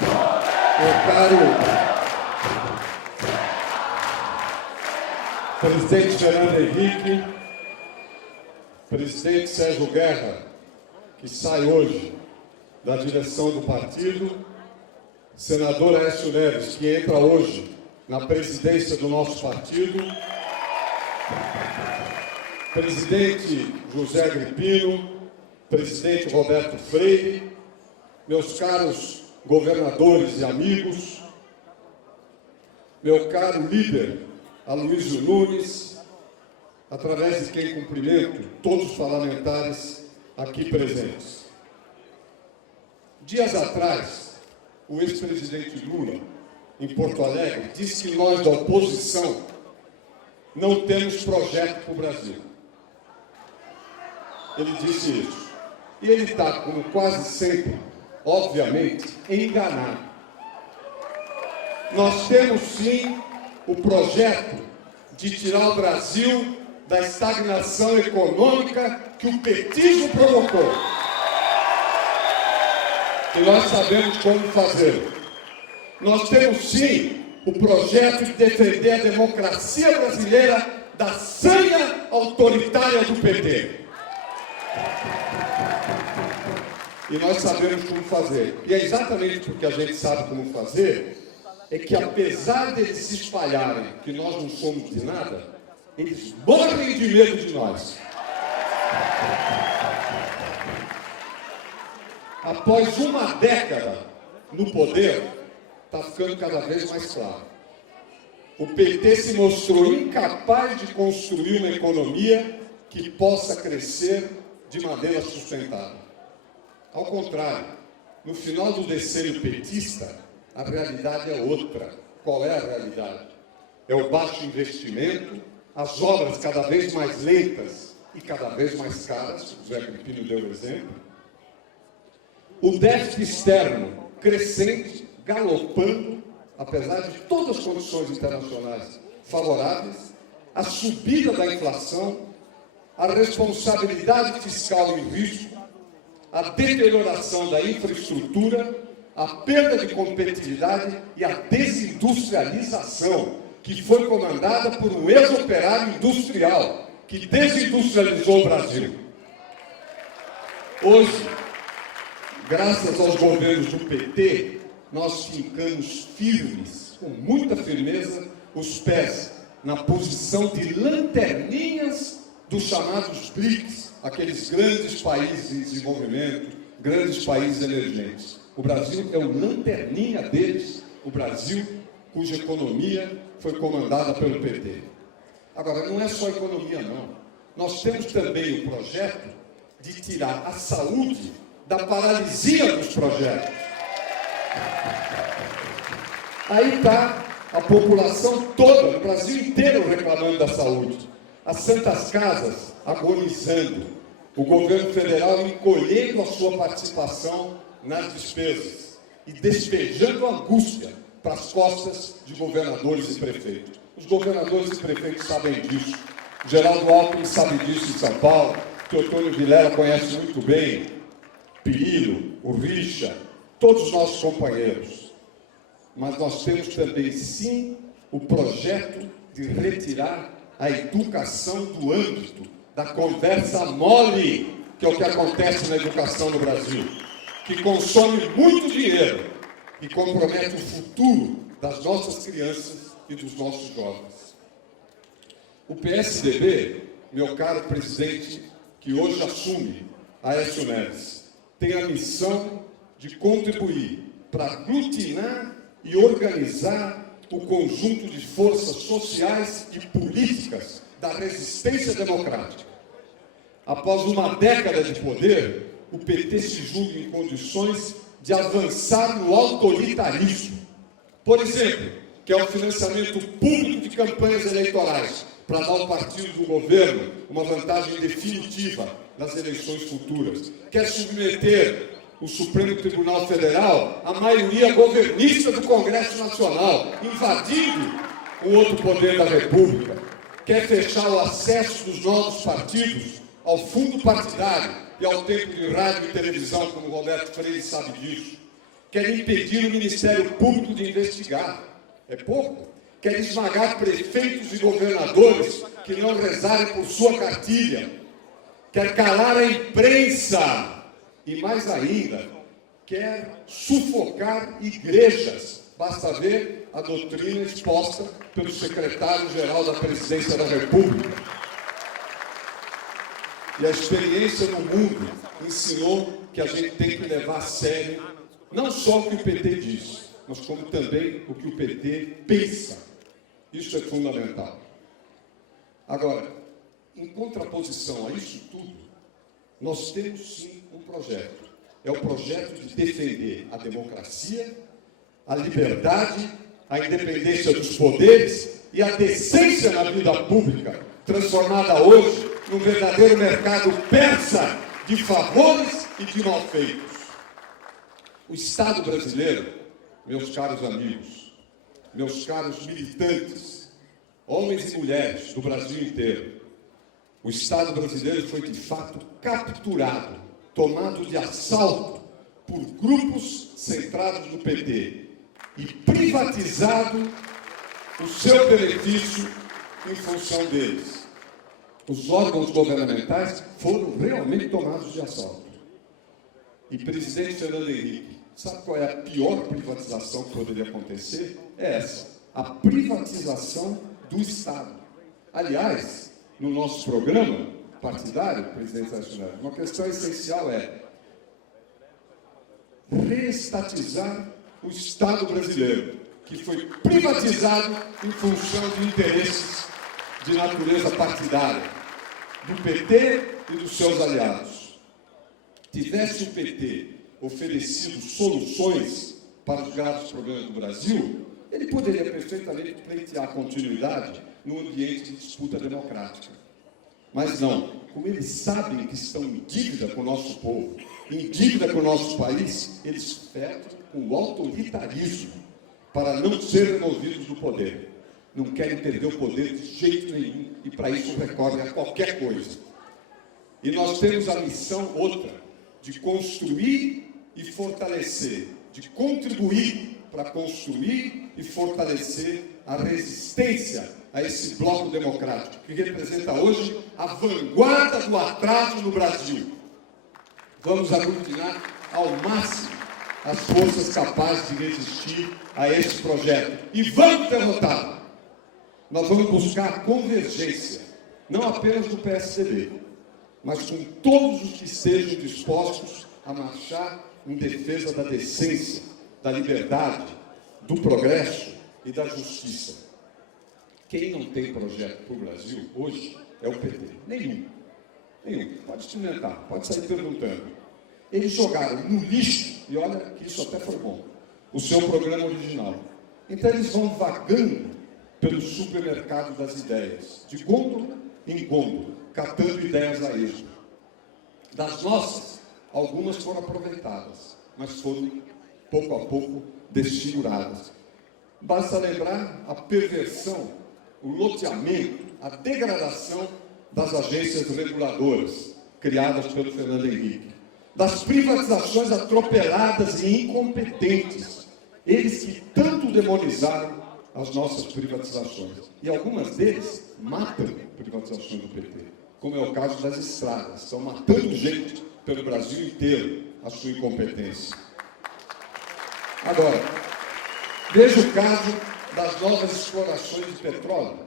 Meu caro presidente Fernando Henrique, presidente Sérgio Guerra, que sai hoje da direção do partido, senador Aécio Neves, que entra hoje na presidência do nosso partido, presidente José Agripino, presidente Roberto Freire, meus caros governadores e amigos, meu caro líder Aloysio Nunes, através de quem cumprimento todos os parlamentares aqui presentes. Dias atrás, o ex-presidente Lula, em Porto Alegre, disse que nós da oposição não temos projeto para o Brasil. Ele disse isso. E ele está, como quase sempre, obviamente, enganado. Nós temos, sim, o projeto de tirar o Brasil da estagnação econômica que o petismo provocou. E nós sabemos como fazer. Nós temos, sim, o projeto de defender a democracia brasileira da sanha autoritária do PT. E nós sabemos como fazer. E é exatamente porque a gente sabe como fazer, é que apesar deles se espalharem que nós não somos de nada, eles morrem de medo de nós. Após uma década no poder, está ficando cada vez mais claro. O PT se mostrou incapaz de construir uma economia que possa crescer de maneira sustentável. Ao contrário, no final do decênio petista, a realidade é outra. Qual é a realidade? É o baixo investimento, as obras cada vez mais lentas e cada vez mais caras, o Zé Agripino deu o exemplo, o déficit externo crescente, galopando, apesar de todas as condições internacionais favoráveis, a subida da inflação, a responsabilidade fiscal em risco, a deterioração da infraestrutura, a perda de competitividade e a desindustrialização, que foi comandada por um ex-operário industrial, que desindustrializou o Brasil. Hoje, graças aos governos do PT, nós ficamos firmes, com muita firmeza, os pés na posição de lanterninhas dos chamados BRICS, aqueles grandes países em desenvolvimento, grandes países emergentes. O Brasil é o lanterninha deles, o Brasil cuja economia foi comandada pelo PT. Agora, não é só economia, não. Nós temos também o projeto de tirar a saúde da paralisia dos projetos. Aí está a população toda, o Brasil inteiro reclamando da saúde. As santas casas agonizando, o governo federal encolhendo a sua participação nas despesas e despejando angústia para as costas de governadores e prefeitos. Os governadores e prefeitos sabem disso. O Geraldo Alckmin sabe disso em São Paulo, o Teotônio Vilela conhece muito bem, Pirillo, o Richa, todos os nossos companheiros. Mas nós temos também, sim, o projeto de retirar a educação do âmbito da conversa mole, que é o que acontece na educação no Brasil, que consome muito dinheiro e compromete o futuro das nossas crianças e dos nossos jovens. O PSDB, meu caro presidente, que hoje assume Aécio Neves, tem a missão de contribuir para aglutinar e organizar o conjunto de forças sociais e políticas da resistência democrática. Após uma década de poder, o PT se julga em condições de avançar no autoritarismo. Por exemplo, que é o financiamento público de campanhas eleitorais, para dar ao partido do governo uma vantagem definitiva nas eleições futuras. Quer submeter o Supremo Tribunal Federal à maioria governista do Congresso Nacional, invadindo o outro poder da República. Quer fechar o acesso dos novos partidos ao fundo partidário e ao tempo de rádio e televisão, como o Roberto Freire sabe disso. querem impedir o Ministério Público de investigar. É pouco. Querem esmagar prefeitos e governadores que não rezarem por sua cartilha. Quer calar a imprensa. E mais ainda, quer sufocar igrejas. Basta ver a doutrina exposta pelo secretário-geral da Presidência da República. E a experiência no mundo ensinou que a gente tem que levar a sério não só o que o PT diz, mas como também o que o PT pensa. Isso é fundamental. Agora, em contraposição a isso tudo, nós temos sim um projeto. É o projeto de defender a democracia, a liberdade, a independência dos poderes e a decência na vida pública, transformada hoje num verdadeiro mercado persa de favores e de malfeitos. O Estado brasileiro, meus caros amigos, meus caros militantes, homens e mulheres do Brasil inteiro, o Estado brasileiro foi de fato capturado, tomado de assalto por grupos centrados no PT e privatizado o seu benefício em função deles. Os órgãos governamentais foram realmente tomados de assalto. E presidente Fernando Henrique, sabe qual é a pior privatização que poderia acontecer? É essa, a privatização do Estado. Aliás, no nosso programa partidário, presidente Nacional, uma questão essencial é reestatizar o Estado brasileiro, que foi privatizado em função de interesses de natureza partidária, do PT e dos seus aliados. Tivesse o PT oferecido soluções para os graves problemas do Brasil, ele poderia perfeitamente pleitear a continuidade no ambiente de disputa democrática. Mas não, como eles sabem que estão em dívida com o nosso povo, em dívida com o nosso país, eles flertam com o autoritarismo para não serem removidos do poder. Não querem perder o poder de jeito nenhum e para isso recorrem a qualquer coisa. E nós temos a missão outra, de construir e fortalecer, de contribuir para construir e fortalecer a resistência a esse bloco democrático, que representa hoje a vanguarda do atraso no Brasil. Vamos aglutinar ao máximo as forças capazes de resistir a esse projeto. E vamos derrotá-lo. Nós vamos buscar a convergência, não apenas do PSDB, mas com todos os que estejam dispostos a marchar em defesa da decência, da liberdade, do progresso e da justiça. Quem não tem projeto para o Brasil hoje é o PT. Nenhum. Pode experimentar, pode sair perguntando. Eles jogaram no lixo, e olha que isso até foi bom, o seu programa original. Então eles vão vagando pelo supermercado das ideias, de gôndola em gôndola, catando ideias a esmo. Das nossas, algumas foram aproveitadas, mas foram, pouco a pouco, desfiguradas. Basta lembrar a perversão, o loteamento, a degradação das agências reguladoras criadas pelo Fernando Henrique, das privatizações atropeladas e incompetentes, eles que tanto demonizaram as nossas privatizações. E algumas deles matam privatizações do PT, como é o caso das estradas. Estão matando gente pelo Brasil inteiro, a sua incompetência. Agora, veja o caso das novas explorações de petróleo.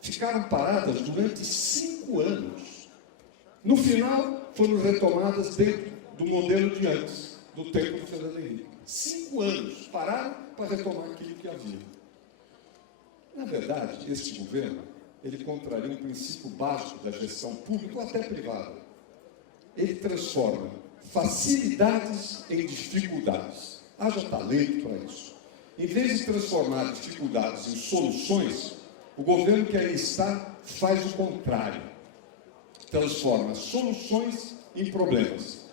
Ficaram paradas durante 5 anos. No final, foram retomadas dentro do modelo de antes, do tempo do Fernando Henrique. 5 anos. Pararam para retomar aquilo que havia. Na verdade, este governo, ele contraria um princípio básico da gestão pública ou até privada. Ele transforma facilidades em dificuldades. Haja talento para isso. Em vez de transformar dificuldades em soluções, o governo que aí está faz o contrário. Transforma soluções em problemas.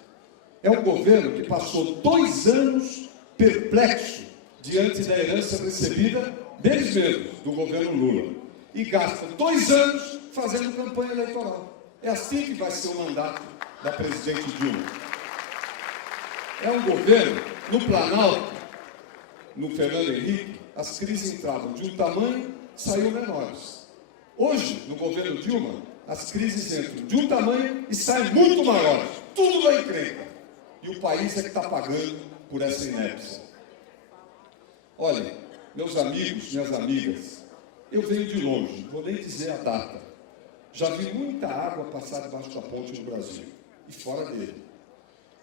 É um governo que passou 2 anos perplexo diante da herança recebida deles mesmos, do governo Lula. E gasta 2 anos fazendo campanha eleitoral. É assim que vai ser o mandato da presidente Dilma. É um governo No Planalto, no Fernando Henrique, as crises entravam de um tamanho, saíam menores. Hoje, no governo Dilma, as crises entram de um tamanho e saem muito maiores. Tudo vai encrenca. E o país é que está pagando por essa inépcia. Olha, meus amigos, minhas amigas, eu venho de longe, não vou nem dizer a data. Já vi muita água passar debaixo da ponte no Brasil e fora dele.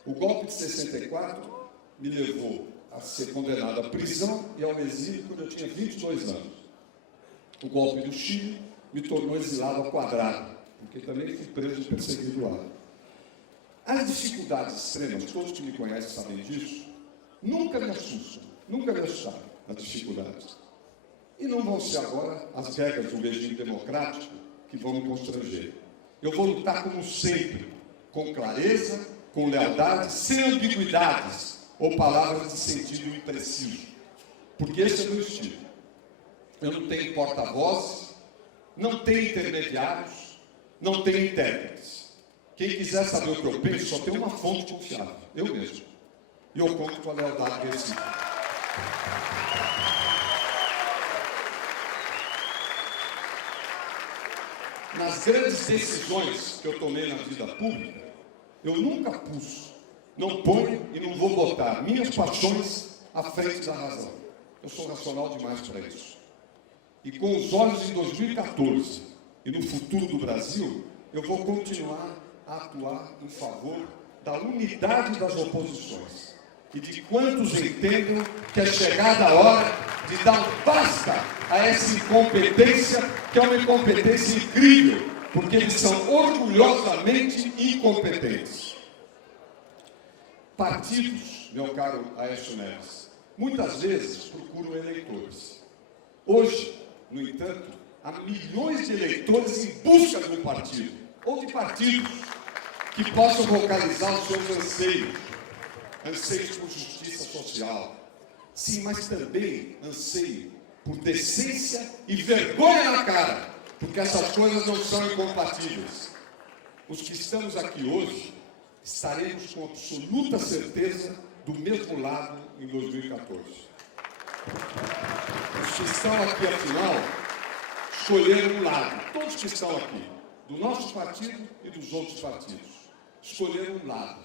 O golpe de 64 me levou a ser condenado à prisão e ao exílio quando eu tinha 22 anos. O golpe do Chile me tornou exilado ao quadrado, porque também fui preso e perseguido lá. As dificuldades extremas, todos que me conhecem sabem disso, nunca me assustam, nunca me assustaram as dificuldades. E não vão ser agora as regras do regime democrático que vão me constranger. Eu vou lutar como sempre, com clareza, com lealdade, sem ambiguidades ou palavras de sentido impreciso. Porque esse é o meu estilo. Eu não tenho porta-vozes, não tenho intermediários, não tenho intérpretes. Quem quiser saber o que eu penso, só tem uma fonte confiável, eu mesmo. E eu conto com a lealdade recíproca. Nas grandes decisões que eu tomei na vida pública, eu nunca pus, não ponho e não vou botar minhas paixões à frente da razão. Eu sou racional demais para isso. E com os olhos em 2014 e no futuro do Brasil, eu vou continuar a atuar em favor da unidade das oposições e de quantos entendam que é chegada a hora de dar um basta a essa incompetência, que é uma incompetência incrível, porque eles são orgulhosamente incompetentes. Partidos, meu caro Aécio Neves, muitas vezes procuram eleitores. Hoje, no entanto, há milhões de eleitores em busca de um partido, ou de partidos, que possam vocalizar os seus anseios por justiça social. Sim, mas também anseio por decência e vergonha na cara, porque essas coisas não são incompatíveis. Os que estamos aqui hoje estaremos com absoluta certeza do mesmo lado em 2014. Os que estão aqui, afinal, escolheram um lado. Todos que estão aqui, do nosso partido e dos outros partidos, escolheram um lado.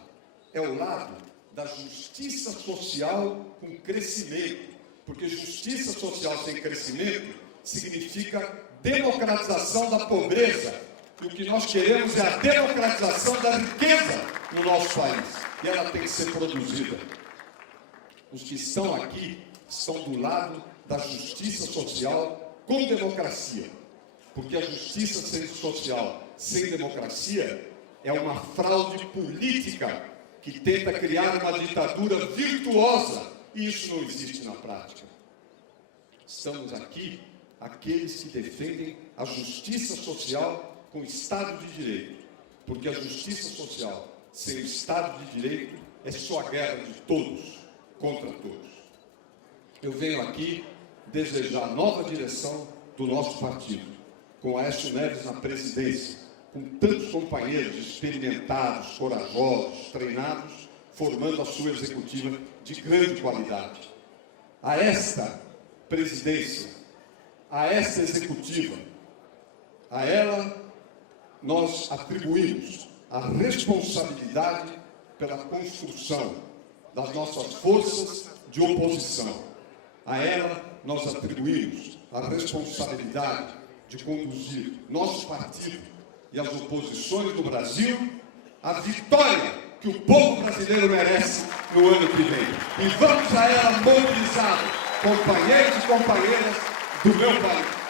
É o lado da justiça social com crescimento, porque justiça social sem crescimento significa democratização da pobreza, e o que nós queremos é a democratização da riqueza no nosso país, e ela tem que ser produzida. Os que estão aqui estão do lado da justiça social com democracia, porque a justiça social sem democracia é uma fraude política que tenta criar uma ditadura virtuosa, e isso não existe na prática. Estamos aqui, aqueles que defendem a justiça social com o Estado de Direito, porque a justiça social sem o Estado de Direito é só a guerra de todos contra todos. Eu venho aqui desejar nova direção do nosso partido, com Aécio Neves na presidência, com tantos companheiros experimentados, corajosos, treinados, formando a sua executiva de grande qualidade. A esta presidência, a esta executiva, a ela nós atribuímos a responsabilidade pela construção das nossas forças de oposição. A ela nós atribuímos a responsabilidade de conduzir nosso partido e as oposições do Brasil à vitória que o povo brasileiro merece no ano que vem. E vamos a ela mobilizados, companheiros e companheiras do meu país.